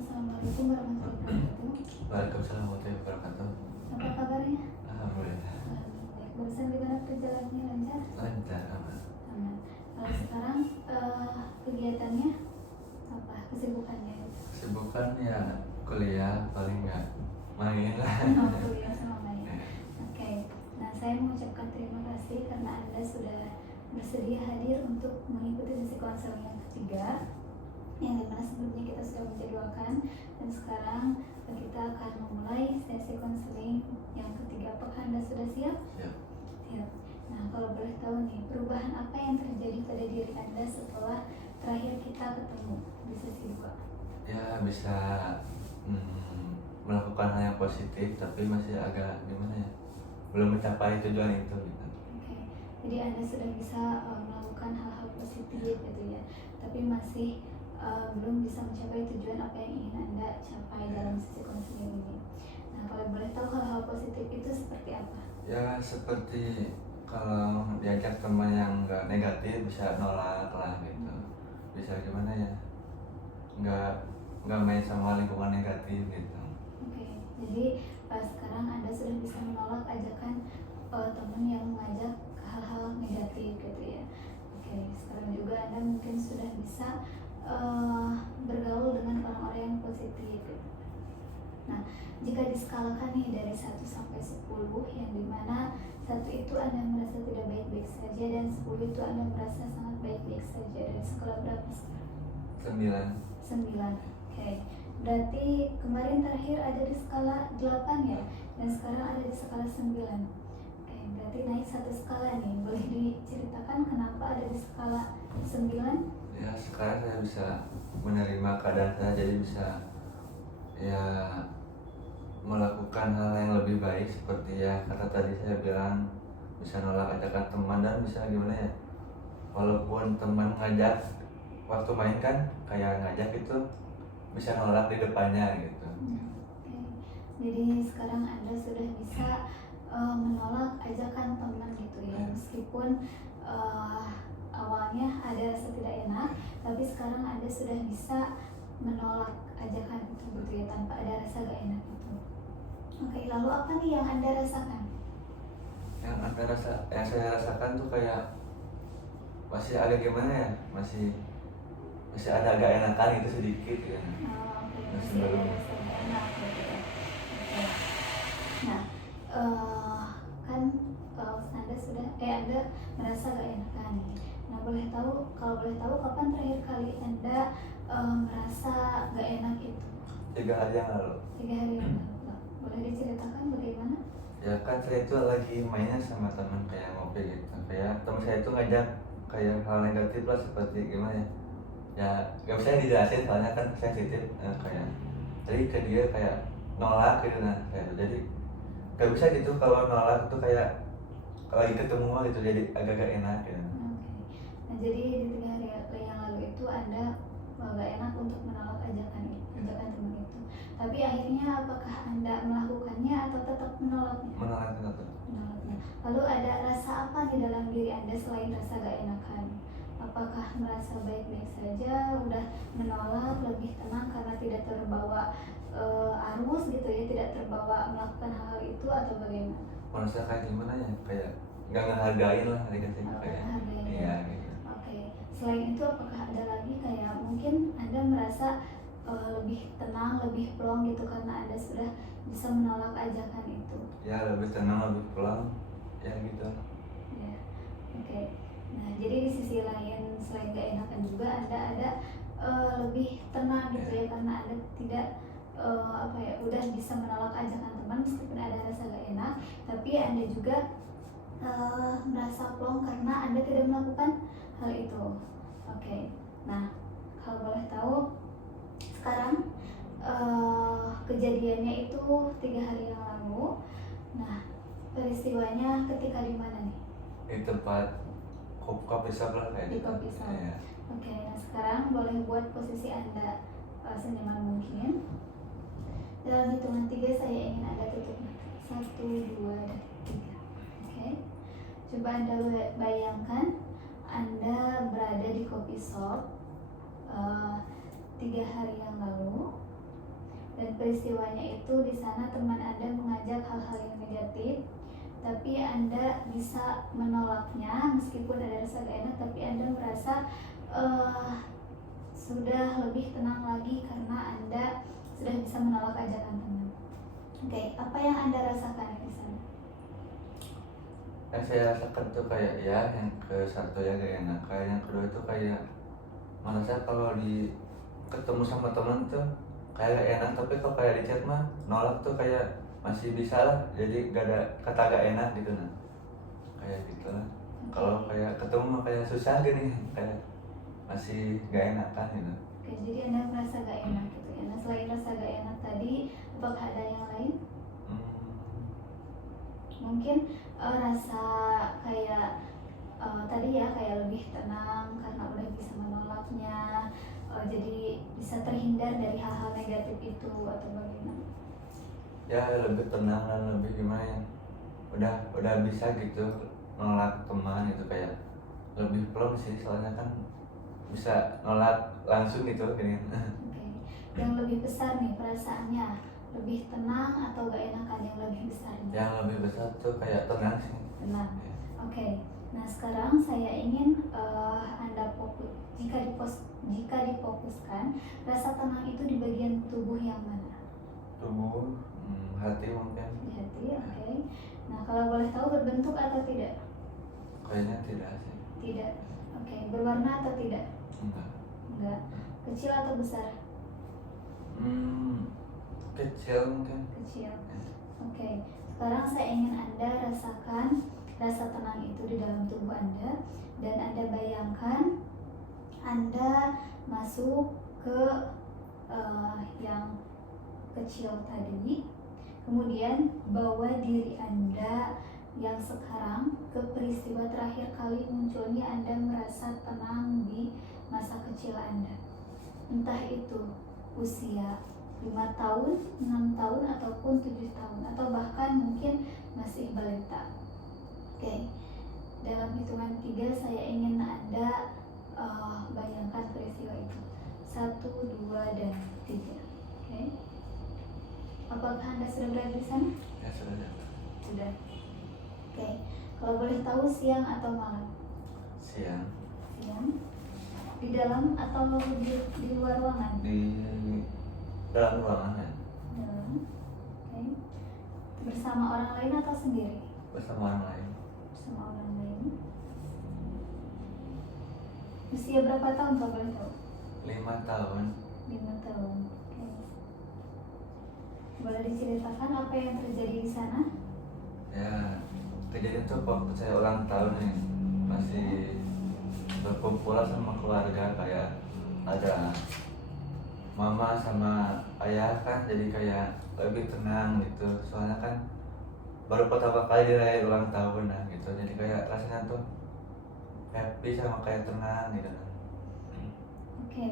Assalamualaikum warahmatullahi wabarakatuh. Waalaikumsalam warahmatullahi wabarakatuh. Apa kabarnya? Alhamdulillah. Baik. Barusan gimana perjalanannya, lancar? Lancar aman. Aman. Kalau sekarang kegiatannya apa? Kesibukannya? Kesibukan ya kuliah paling nggak main lah. Oh, kuliah sama main. Oke. Nah, saya mengucapkan terima kasih karena Anda sudah bersedia hadir untuk mengikuti sesi konseling yang ketiga, yang dimana sebelumnya kita sudah menjadwalkan, dan sekarang kita akan memulai sesi konseling yang ketiga. Apakah Anda sudah siap? Siap. Siap. Nah, kalau boleh tahu nih, perubahan apa yang terjadi pada diri Anda setelah terakhir kita ketemu di sesi 2? Ya bisa melakukan hal yang positif tapi masih agak gimana ya, belum mencapai tujuan itu gitu. Oke. Jadi Anda sudah bisa melakukan hal-hal positif gitu ya, tapi masih belum bisa mencapai tujuan apa yang ingin Anda capai dalam sesi konseling ini. Nah, kalau boleh tahu hal-hal positif itu seperti apa? Ya seperti kalau diajak teman yang nggak negatif bisa nolak lah gitu. Bisa gimana ya, nggak main sama lingkungan negatif gitu. Oke. Jadi sekarang Anda sudah bisa menolak ajakan teman yang mengajak ke hal-hal negatif gitu ya. Oke. Sekarang juga Anda mungkin sudah bisa bergaul dengan orang-orang yang positif gitu. Nah, jika diskalakan nih dari 1 sampai 10, yang dimana 1 itu Anda merasa tidak baik-baik saja dan 10 itu Anda merasa sangat baik-baik saja, dari skala berapa sekarang? 9. Oke. Berarti kemarin terakhir ada di skala 8 ya, dan sekarang ada di skala 9. Oke, berarti naik 1 skala nih. Boleh diceritakan kenapa ada di skala 9? Ya sekarang saya bisa menerima keadaan saya, jadi bisa ya melakukan hal yang lebih baik, seperti ya kata tadi saya bilang, bisa nolak ajakan teman dan bisa gimana ya, walaupun teman ngajak waktu main kan kayak ngajak itu bisa nolak di depannya gitu. Oke. Jadi sekarang Anda sudah bisa menolak ajakan teman gitu ya, meskipun awalnya ada rasa tidak enak, tapi sekarang Anda sudah bisa menolak ajakan itu gitu ya, tanpa ada rasa gak enak itu. Oke, lalu apa nih yang Anda rasakan? Yang saya rasakan tuh kayak masih agak gimana ya, masih ada agak enakan gitu sedikit ya. Oke, masih ada rasa gak enak gitu ya. Oke. Nah, kan Anda sudah Anda merasa gak enakan nih. Nah, kalau boleh tahu kapan terakhir kali Anda merasa gak enak itu? 3 hari yang lalu. 3 hari yang lalu. Boleh diceritakan bagaimana? Ya kan saya itu lagi mainnya sama teman kayak ngopi gitu, kayak teman saya itu ngajak kayak hal negatif lah, seperti gimana ya, gak bisa dijelasin soalnya kan sensitif, kayak jadi ke dia kayak nolak gitu. Nah kayak jadi gak bisa gitu, kalau nolak itu kayak kalau lagi ketemu gitu, jadi agak-agak enak gitu. Oke. Nah, jadi di 3 hari yang lalu itu Anda gak enak untuk menolak ajakan teman itu. Tapi akhirnya apakah Anda melakukannya atau tetap menolaknya? Menolaknya. Lalu ada rasa apa di dalam diri Anda selain rasa gak enakan? Apakah merasa baik-baik saja, udah menolak, lebih tenang karena tidak terbawa arus gitu ya, tidak terbawa melakukan hal itu, atau bagaimana? Merasa kayak gimana ya, kayak nggak ngehargain lah dikasih kayak iya gitu. Oke. Selain itu apakah ada lagi kayak mungkin Anda merasa lebih tenang, lebih plong gitu karena Anda sudah bisa menolak ajakan itu? Ya lebih tenang, lebih pulang ya gitu ya. Oke. Nah, jadi di sisi lain selain gak enakan juga Anda ada lebih tenang gitu ya, karena Anda tidak udah bisa menolak ajakan teman meskipun ada rasa gak enak, tapi Anda juga merasa plong karena Anda tidak melakukan hal itu. Oke. Nah, kalau boleh tahu sekarang kejadiannya itu 3 hari yang lalu. Nah, peristiwanya ketika di mana nih? Di tempat kopi shop lah kayak di gitu. Kopi shop. Iya. Oke. Nah, sekarang boleh buat posisi Anda senyaman mungkin. Dalam hitungan 3 saya ingin Anda tutup mata. 1, 2, dan 3. Oke. Coba Anda bayangkan Anda berada di kopi shop 3 hari yang lalu. dan peristiwanya itu di sana teman Anda mengajak hal-hal yang negatif, tapi Anda bisa menolaknya meskipun ada rasa gak enak, tapi Anda merasa sudah lebih tenang lagi karena Anda sudah bisa menolak ajakan teman. Oke, apa yang Anda rasakan di sana? Yang saya rasakan tuh kayak ya yang ke satu ya gak enak, kayak yang kedua itu kayak merasa kalau di ketemu sama temen tuh kayak gak enak, tapi kalau kayak di chat mah nolak tuh kayak masih bisa lah, jadi gak ada kata gak enak gitu nah, kayak gitu lah. Kalau kayak ketemu mah kayak susah gini, kayak masih gak enak kan gitu. Oke, jadi Anda merasa gak enak gitu ya. Nah, selain rasa gak enak tadi, apakah ada yang lain? Mungkin rasa kayak tadi ya, kayak lebih tenang karena udah bisa menolaknya, jadi bisa terhindar dari hal-hal negatif itu atau bagaimana? Ya lebih tenang dan lebih gimana ya, udah bisa gitu nolak teman gitu, kayak lebih plong sih, soalnya kan bisa nolak langsung gitu gini. Oke. Yang lebih besar nih perasaannya, lebih tenang atau gak enakan yang lebih besar? Yang lebih besar tuh kayak tenang sih. Tenang. Ya. Oke. Nah, sekarang saya ingin Anda fokus, jika difokuskan, rasa tenang itu di bagian tubuh yang mana? Tubuh, hati mungkin. Di hati, oke. Nah, kalau boleh tahu berbentuk atau tidak? Kayaknya tidak sih. Tidak. Oke. Berwarna atau tidak? Enggak. Enggak. Kecil atau besar? Kecil mungkin. Kecil. Oke. Sekarang saya ingin Anda rasakan rasa tenang itu di dalam tubuh Anda, dan Anda bayangkan Anda masuk ke yang kecil tadi, kemudian bawa diri Anda yang sekarang ke peristiwa terakhir kali munculnya Anda merasa tenang di masa kecil Anda. Entah itu usia 5 tahun, 6 tahun, ataupun 7 tahun, atau bahkan mungkin masih balita. Oke, dalam hitungan 3 saya ingin Anda bayangkan peristiwa itu. 1, 2, dan 3. Oke. Apakah Anda sudah berada di sana? Ya sudah. Sudah. Oke. Kalau boleh tahu siang atau malam? Siang. Siang. Di dalam atau di luar ruangan? Di dalam ruangan ya. Dalam. Oke. Bersama orang lain atau sendiri? Bersama orang lain. Bersama orang lain. Usia berapa tahun kalau boleh tahu? 5 tahun. 5 tahun. Oke. Boleh diceritakan apa yang terjadi di sana? Ya kejadian tuh waktu saya ulang tahun nih, masih berkumpul sama keluarga, kayak ada mama sama ayah kan, jadi kayak lebih tenang gitu, soalnya kan baru pertama kali dirayain ulang tahun nah gitu, jadi kayak rasanya tuh happy sama kayak tenang gitu. Oke.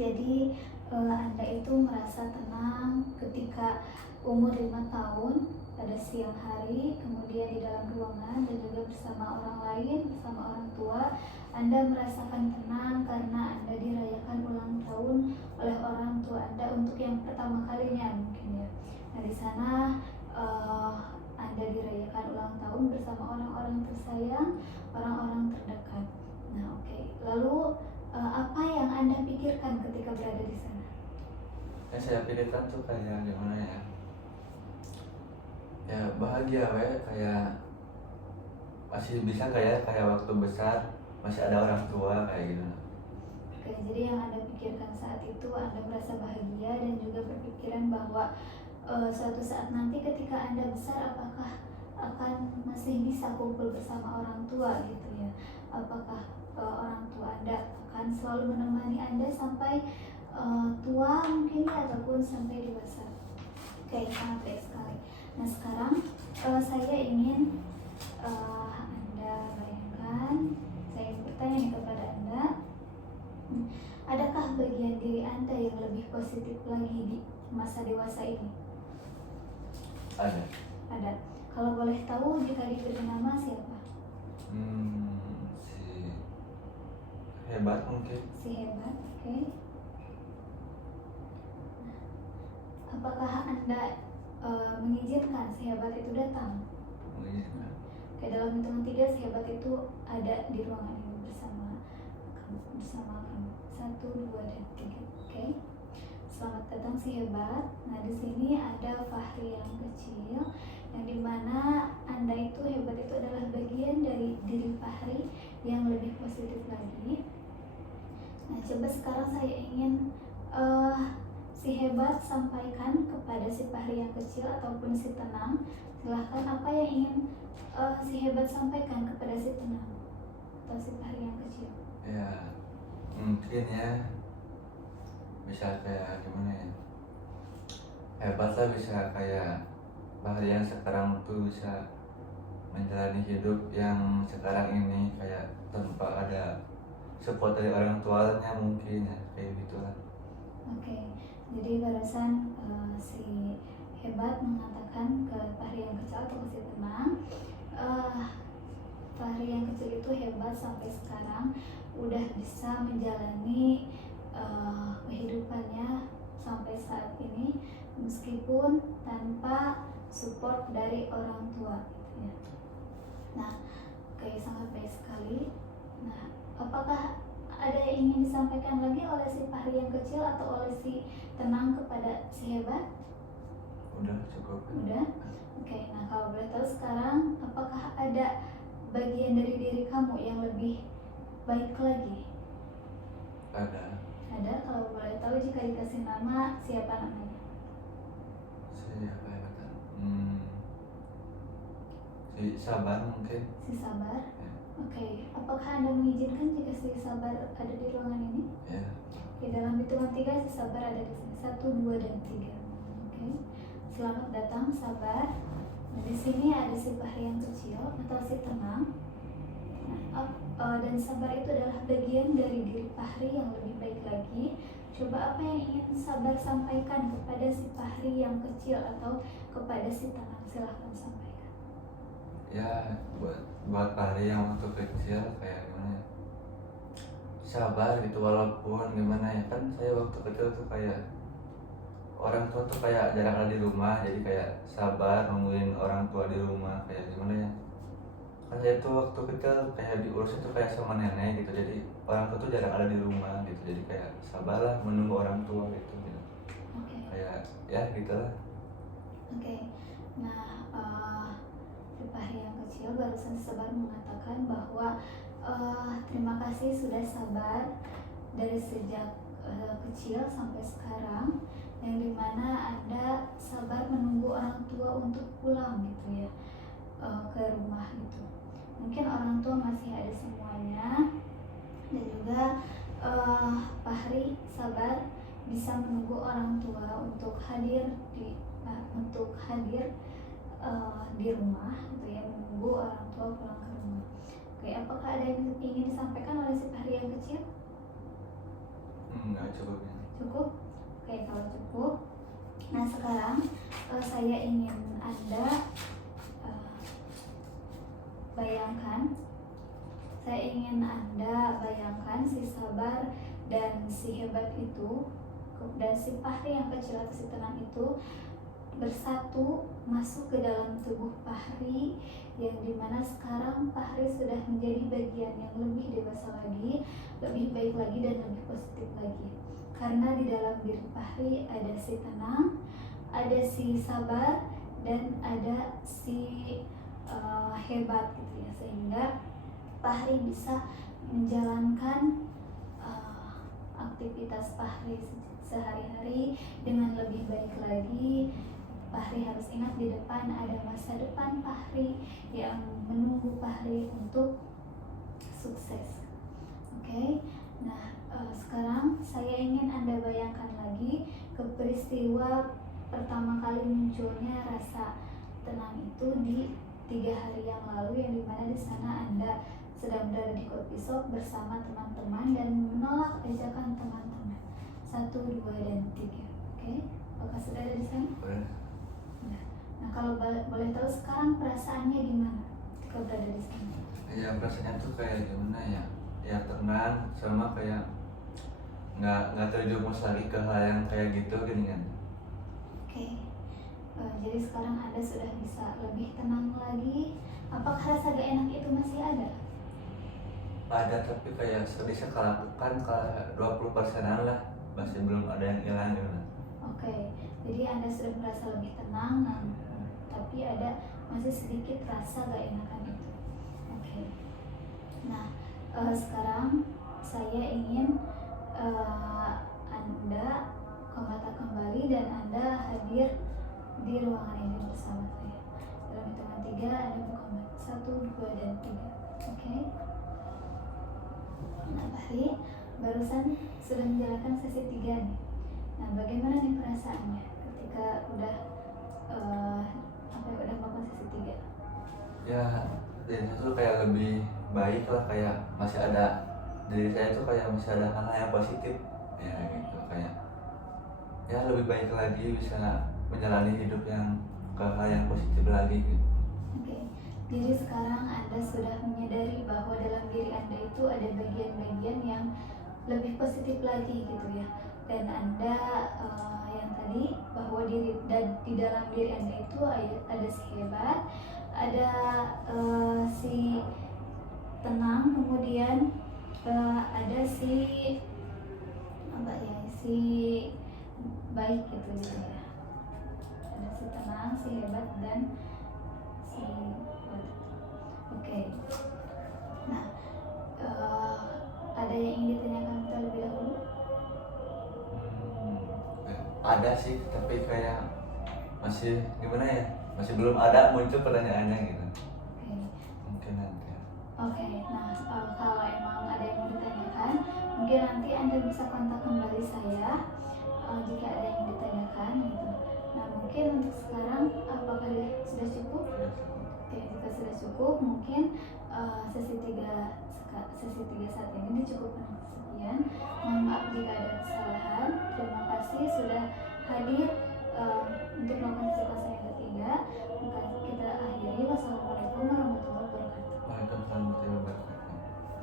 Jadi Anda itu merasa tenang ketika umur 5 tahun pada siang hari, kemudian di dalam ruangan dan juga bersama orang lain, bersama orang tua. Anda merasakan tenang karena Anda dirayakan ulang tahun oleh orang tua Anda untuk yang pertama kalinya mungkin ya. Nah, di sana Anda dirayakan ulang tahun bersama orang-orang tersayang, orang-orang terdekat. Nah, oke. Lalu apa yang Anda pikirkan ketika berada di sana? Yang saya pikirkan tuh kayak gimana ya? Ya bahagia kayak masih bisa kayak waktu besar masih ada orang tua kayak gitu. Oke, jadi yang Anda pikirkan saat itu Anda merasa bahagia dan juga berpikiran bahwa suatu saat nanti ketika Anda besar apakah akan masih bisa kumpul bersama orang tua gitu ya? Apakah orang tua Anda akan selalu menemani Anda sampai tua mungkin ya, ataupun sampai dewasa? Oke, sangat baik sekali. Nah, sekarang saya ingin Anda bayangkan, saya ingin bertanya nih kepada Anda, adakah bagian diri Anda yang lebih positif lagi di masa dewasa ini? Ada. Ada. Kalau boleh tahu jika diberi nama siapa? Si hebat mungkin. Si hebat, oke. apakah Anda mengizinkan si hebat itu datang? Mengizinkan. Oke, dalam hitungan 3 si hebat itu ada di ruangan ini bersama kamu. 1, 2, dan 3. Oke. Selamat datang si hebat. Nah, di sini ada Fahri yang kecil, yang dimana Anda itu hebat itu adalah bagian dari diri Fahri yang lebih positif lagi. Nah, coba sekarang saya ingin si hebat sampaikan kepada si Fahri yang kecil ataupun si tenang. Silahkan, apa yang ingin si hebat sampaikan kepada si tenang atau si Fahri yang kecil? Ya mungkin ya bisa kayak gimana ya, hebat lah, bisa kayak Fahri yang sekarang tuh bisa menjalani hidup yang sekarang ini kayak tanpa ada support dari orang tuanya mungkin ya, kayak gitulah. Oke, jadi barusan si hebat mengatakan ke Fahri yang kecil atau ke si tenang, Fahri yang kecil itu hebat sampai sekarang udah bisa menjalani kehidupannya sampai saat ini meskipun tanpa support dari orang tua gitu ya. Nah, oke, sangat baik sekali. Nah, apakah ada yang ingin disampaikan lagi oleh si Fahri yang kecil atau oleh si tenang kepada si hebat? Udah cukup. Udah? Oke, nah kalau boleh tahu sekarang, apakah ada bagian dari diri kamu yang lebih baik lagi? Ada. Ada, kalau boleh tahu jika dikasih nama, siapa namanya? Siapa ya kata? Si Sabar mungkin. Si Sabar? Ya. Oke, apakah Anda mengizinkan jika si Sabar ada di ruangan ini? Ya. Oke, dalam hitungan 3 si Sabar ada di sini. 1, 2, dan 3. Oke, selamat datang Sabar. Nah, di sini ada si Fahri yang kecil atau si tenang. Nah, dan Sabar itu adalah bagian dari diri Fahri yang lebih baik lagi. Coba apa yang ingin Sabar sampaikan kepada si Fahri yang kecil atau kepada si tenang? Silahkan sampaikan. Ya buat Fahri yang waktu kecil kayak gimana ya, sabar gitu, walaupun gimana ya, kan saya waktu kecil tuh kayak orang tua tuh kayak jarang ada di rumah, jadi kayak sabar nungguin orang tua di rumah, kayak gimana ya, kan saya tuh waktu kecil kayak diurus itu kayak sama nenek gitu, jadi orang tua tuh jarang ada di rumah gitu, jadi kayak sabarlah menunggu orang tua gitu. Oke. Kayak ya gitulah. Oke. Nah, si Fahri yang kecil barusan Sabar mengatakan bahwa terima kasih sudah sabar dari sejak kecil sampai sekarang, yang dimana Anda sabar menunggu orang tua untuk pulang gitu ya, ke rumah gitu. Mungkin orang tua masih ada semuanya, dan juga Fahri sabar bisa menunggu orang tua untuk hadir di rumah gitu ya, menunggu orang tua pulang ke rumah. Oke, apakah ada yang ingin disampaikan oleh si Fahri yang kecil? Enggak cukup ya. Cukup? Oke, kalau cukup, nah sekarang saya ingin Anda bayangkan si Sabar dan si hebat itu dan si Fahri yang kecil atau si tenang itu bersatu masuk ke dalam tubuh Fahri, yang dimana sekarang Fahri sudah menjadi bagian yang lebih dewasa lagi, lebih baik lagi, dan lebih positif lagi. Karena di dalam diri Fahri ada si tenang, ada si sabar, dan ada si hebat gitu ya, sehingga Fahri bisa menjalankan aktivitas Fahri sehari-hari dengan lebih baik lagi. Fahri harus ingat di depan ada masa depan Fahri yang menunggu Fahri untuk sukses. Oke. Nah, sekarang saya ingin Anda bayangkan lagi ke peristiwa pertama kali munculnya rasa tenang itu di 3 hari yang lalu, yang dimana di sana Anda sedang berada di coffee shop bersama teman-teman dan menolak ajakan teman-teman. 1, 2, dan 3. Oke, apakah sudah ada di sana? Nah, kalau boleh tahu sekarang perasaannya gimana ketika berada di sana? Ya perasaannya tuh kayak gimana ya? Ya tenang, sama kayak nggak terjerumus lagi ke hal yang kayak gitu gini kan. Oke. Jadi sekarang Anda sudah bisa lebih tenang lagi. Apakah rasa gak enak itu masih ada? Ada, tapi kayak bisa kelakukan ke 20%-an lah, masih belum ada yang hilang gitu. Oke. Jadi Anda sudah merasa lebih tenang, tapi ada masih sedikit rasa gak enakan itu. Oke. Nah, sekarang saya ingin Anda ke mata kembali dan Anda hadir di ruangan ini bersama saya. Dalam hitungan 3 Anda buka mata. 1, 2, dan 3. Oke. Nah, Fahri barusan sudah menjalankan sesi 3 nih. Nah, bagaimana nih perasaannya ketika udah udah melakukan sesi 3? Ya, diri saya tuh kayak lebih baik lah, kayak masih ada diri saya tuh kayak masih ada hal-hal yang positif ya gitu, kayak ya lebih baik lagi, bisa menjalani hidup yang ke hal yang positif lagi gitu. Oke. Jadi sekarang Anda sudah menyadari bahwa dalam diri Anda itu ada bagian-bagian yang lebih positif lagi gitu ya. Dan Anda yang tadi bahwa di dalam diri Anda itu ada si hebat, ada si tenang, kemudian ada si si baik gitu ya. Ada si tenang, si hebat, dan si oke. Nah, ada yang ingin ditanyakan terlebih dahulu? Ada sih, tapi kayak masih gimana ya, masih belum ada muncul pertanyaannya gitu. Oke. Mungkin nanti ya. Oke. Nah, kalau emang ada yang mau ditanyakan, mungkin nanti Anda bisa kontak kembali saya jika ada yang ditanyakan gitu. Nah, mungkin untuk sekarang apakah sudah cukup? Oke, jika sudah cukup, mungkin sesi 3 saat ini dicukupkan sekian.